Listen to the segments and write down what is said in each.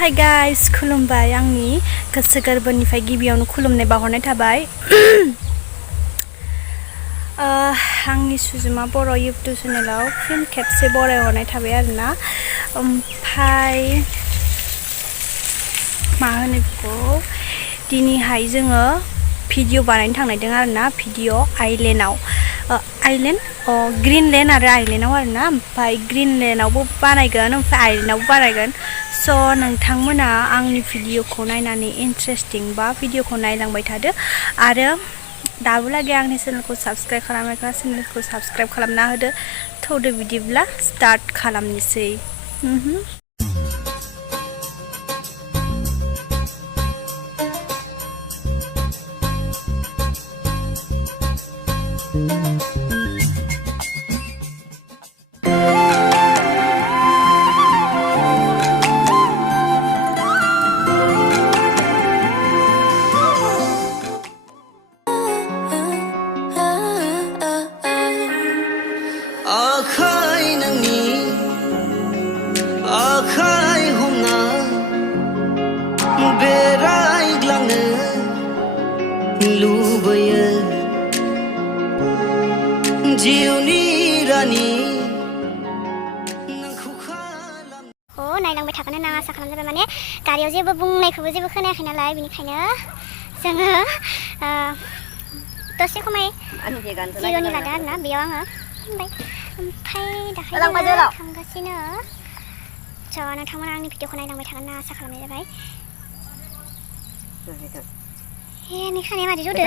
Hi guys, खुलुमबाय आंनि गोसो गोरबोनिफ्राय गिबियावनो खुलुमनाय बावहरनाय थाबाय। आंनि सुजुमा बर' इउटुब चेनेलाव फिन खेबसे बरायहरनाय थाबाय आरोना। ओमफ्राय मा होनो बेखौ दिनैहाय जोङो भिडिअ बानायनो थांनायदों आरोना। भिडिअ आइलेण्डआव ग्रीनलेण्ड आरो आइलेण्डआव आरोना। ओमफ्राय ग्रीनलेण्डआवबो बानायगोन ओमफ्राय आइलेण्डआवबो बानायगोन। स' नोंथांमोना आंनि भिडिअखौ नायनानै इन्ट्रेस्टिं बा भिडिअखौ नायलांबाय थादो आरो दाबोलागै आंनि चेनेलखौ साबस्क्राइब खालामाखैब्ला चेनेलखौ साबस्क्राइब खालामना होदो। थौदो बिदिब्ला स्टार्ट खालामनोसै। आखाय हमना बेरायग्लांनो लुबैयो जिउनि रानि नोंखौ नायलांबाय थागोन होनना आसा खालामजाबाय। माने गारियाव जेबो बुंनायखौबो जेबो खोनायाखै नालाय, बेनिखायनो जोङो दसे खमाय जिर'नि लादों आरोना। बेयाव आङो ओमफ्राय दाखालि थांगासिनो। स' नोंथांमोना आंनि भिडिअखौ नायलांबाय थागोन होनना आसा खालामनाय जाबाय। नि खानाया मादै ज'दो?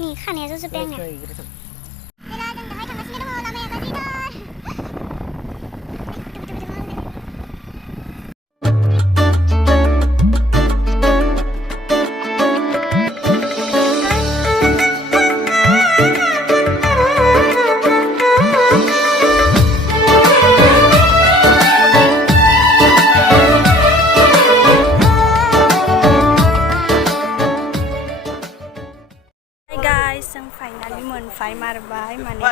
नि खानाया ज'जोब्बाय आंनिया। जों फाइनालि मोनबाय मारबाय माने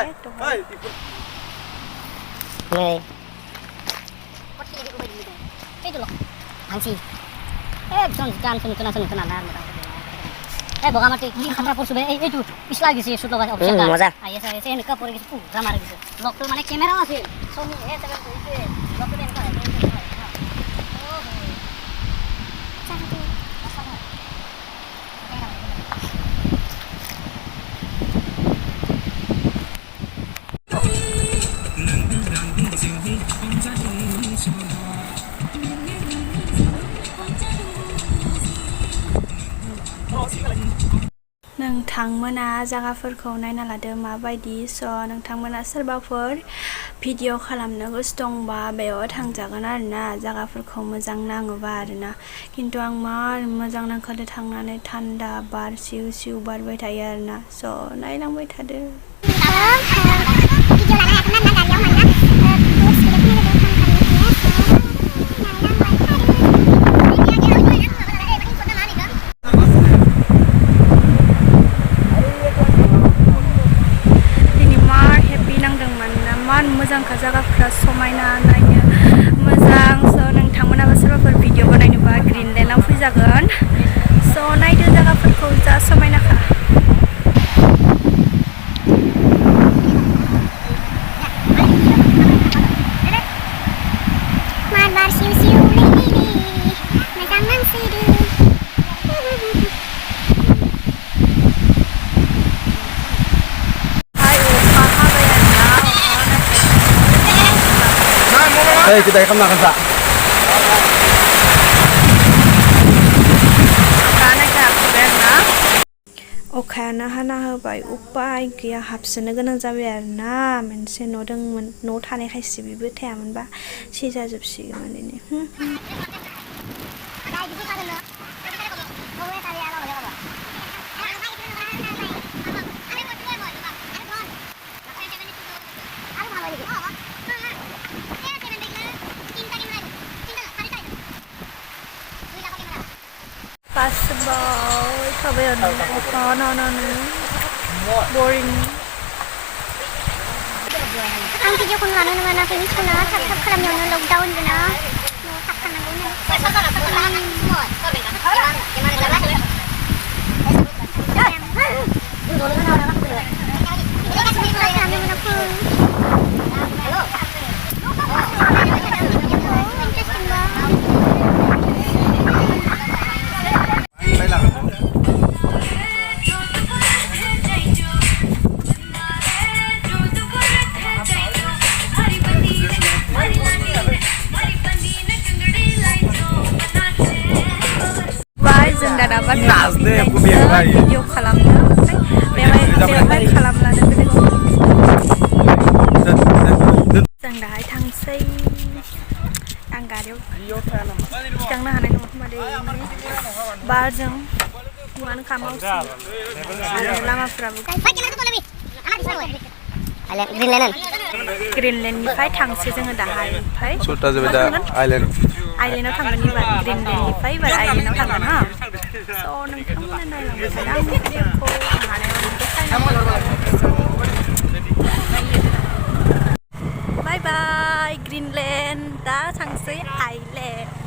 বগামাটি কি খাতা পড়ছো এইটো পিছলা গেছে শুট লগাই অপশন মজা আইএস আইএস এনেকা পড়ে গেছে পুরা মারা গেছে লকটো মানে ক্যামেরা আছে সনি এ সেভেন কইছে লকটো এনেকা नोंथांमोना जायगाफोरखौ नायना लादो माबायदि। स' नोंथांमोना सोरबाफोर भिडिअ खालामनो गोसो दंबा बेयाव थांजागोन आरोना। जायगाफोरखौ मोजां नाङोबा आरोना। खिन्थु आं मार मोजां नांखादो थांनानै, थान्दा बार सिउ सिउ बारबाय थायो आरोना। स' नायलांबाय थादो। मोजांखा जायगाफ्रा समायना नायनो मोजां। स' नोंथांमोनाबो सोरबाफोर भिडिअ बानायनोबा ग्रीनलेण्डआव फैजागोन। स' नायदो जायगाफोरखौ जा समायनाखा। Hey, kita akan makan sak. अखायानो हाना होबाय, उपाय गैया हाबसोनो गोनां जाबाय आरोना। मोनसे न' दंमोन, न' थानायखायसो बेबो थायामोनबा सिजाजोबसिगौमोन दिनै। Possible. Sabi yun. Boring. Ang video ko nga naman na finish ko na. Tap-tap ka lang yun. Lockdown ko na. Tap ka na. नाचनो एख' बेवहाय भिडिअ खालामनो बेवहाय खालामलानो जों दाहाय थांसै आं गारियाव थिखांनो हानाय नङा खोमा दे माने बारजों नुवानो खामावसि आरो लामाफ्राबो ग्रिनलेण्डनिफ्राय थांसै जोङो दाहाय ओमफ्राय सल्टा जाबाय दा आइलेण्डआव थांगोन एबार ग्रिनलेण्डनिफ्राय एबार आइलेण्डआव थांगोन हा स' नोंथांमोना नायलांबाय थादो आंनि भिडिअखौ बाय बाय ग्रिनलेण्ड दा थांसै आइलेण्ड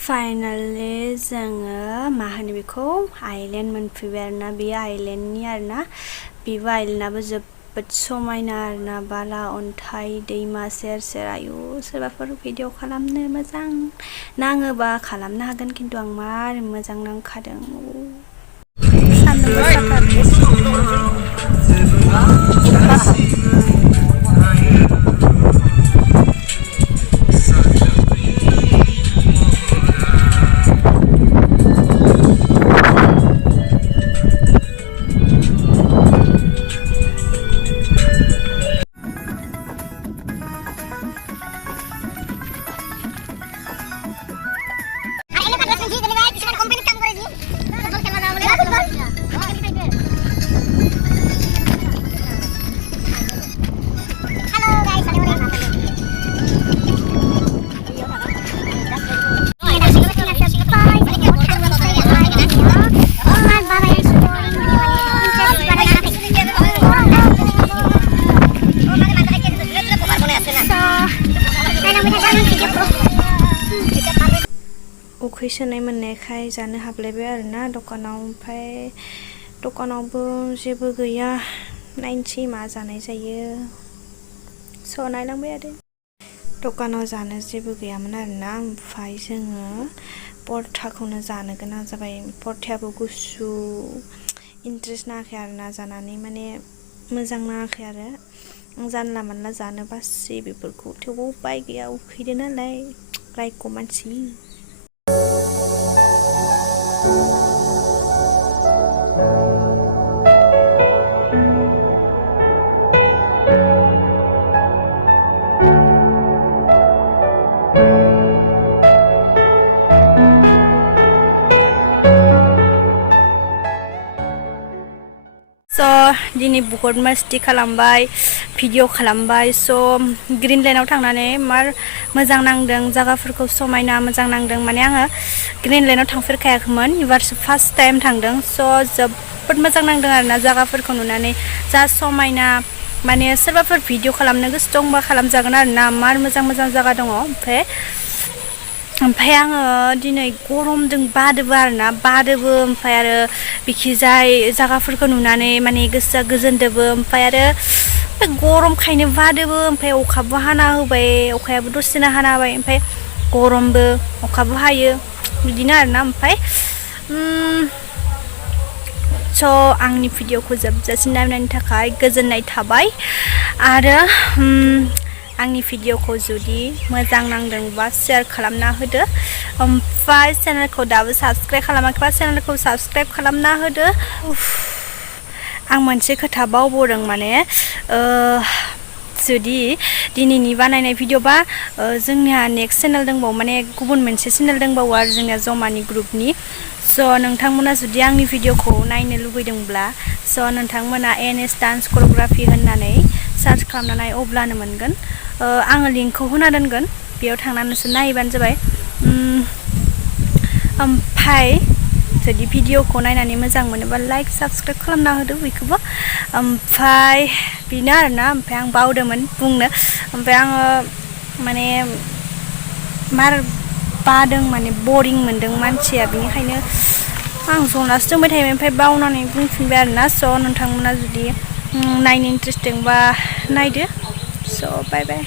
फाइनालि जोङो मा होनो बेखौ आइलेण्ड मोनफैबाय आरोना बे आइलेण्डनि आरोना बेबो आइलेण्डआबो जोबोद समायना आरोना बाला अन्थाइ दैमा सेर सेर आयु सोरबाफोर भिडिअ खालामनो मोजां नाङोबा खालामनो हागोन खिन्थु आं मार मोजां नांखादों सान्दुं गोसाथार उखैसोनाय मोननायखाय जानो हाबलायबाय आरोना दखानाव ओमफ्राय दखानावबो जेबो गैया नायनोसै मा जानाय जायो स' नायलांबाय आरो दखानाव जानो जेबो गैयामोन आरोना ओमफ्राय जोङो परथाखौनो जानो गोनां जाबाय परथायाबो गुसु इन्ट्रेस्ट नाङाखै आरोना जानानै माने मोजां नाङाखै आरो आं जानला मानला जानो बासै बेफोरखौ थेवबो उपाय गैया उखैदो नालाय रायख' मानसि दिनै बहुत मस्ती खालामबाय भिडिअ खालामबाय स' ग्रिनलेण्डआव थांनानै मार मोजां नांदों जायगाफोरखौ समायना मोजां नांदों माने आङो ग्रिनलेण्डआव थांफेरखायाखैमोन एबारसो फार्स्ट टाइम थांदों स' जोबोद मोजां नांदों आरोना जायगाफोरखौ नुनानै जा समायना माने सोरबाफोर भिडिअ खालामनो गोसो दंबा खालामजागोन आरोना मार मोजां मोजां जायगा दङ ओमफ्राय आङो दिनै गरमजों बादोबो आरोना ओमफ्राय आरो बिखिजाय जायगाफोरखौ नुनानै माने गोसोआ गोजोनदोबो ओमफ्राय आरो गरमखायनो बादोबो ओमफ्राय अखाबो हाना होबाय अखायाबो दसेनो हाना होबाय ओमफ्राय गरमबो अखाबो हायो बिदिनो आरोना ओमफ्राय स' आंनि भिडिअखौ जोबजासिम नायनायनि थाखाय गोजोननाय थाबाय आरो आंनि भिडिअखौ जुदि मोजां नांदोंबा शेयार खालामना होदो ओमफ्राय चेनेलखौ दाबो साबस्क्राइब खालामाखैबा चेनेलखौ साबस्क्राइब खालामना होदो आं मोनसे खोथा बावबोदों माने जुदि दिनैनि बानायनाय भिडिअबा जोंनिया नेक्स्ट चेनेल दंबावो माने गुबुन मोनसे चेनेल दंबावो आरो जोंनिया जमानि ग्रुपनि स' नोंथांमोना जुदि आंनि भिडिअखौ नायनो लुबैदोंब्ला स' नोंथांमोना NS डान्स करिय'ग्राफि होननानै सार्च खालामनानै अब्लानो मोनगोन आङो लिंकखौ होना दोनगोन बेयाव थांनानै नोंसोर नायबानो जाबाय ओमफ्राय जुदि भिडिअखौ नायनानै मोजां मोनोबा लाइक साबस्क्राइब खालामना होदो बयखौबो ओमफ्राय बेनो आरोना ओमफ्राय आं बावदोंमोन बुंनो ओमफ्राय आङो माने मार बादों माने बरिं मोनदों मानसिया बेनिखायनो आं जनासो दंबाय थायोमोन ओमफ्राय बावनानै बुंफिनबाय आरोना स' नोंथांमोना जुदि नायनो इन्ट्रेस्टिं बा नायदो स' बाय बाय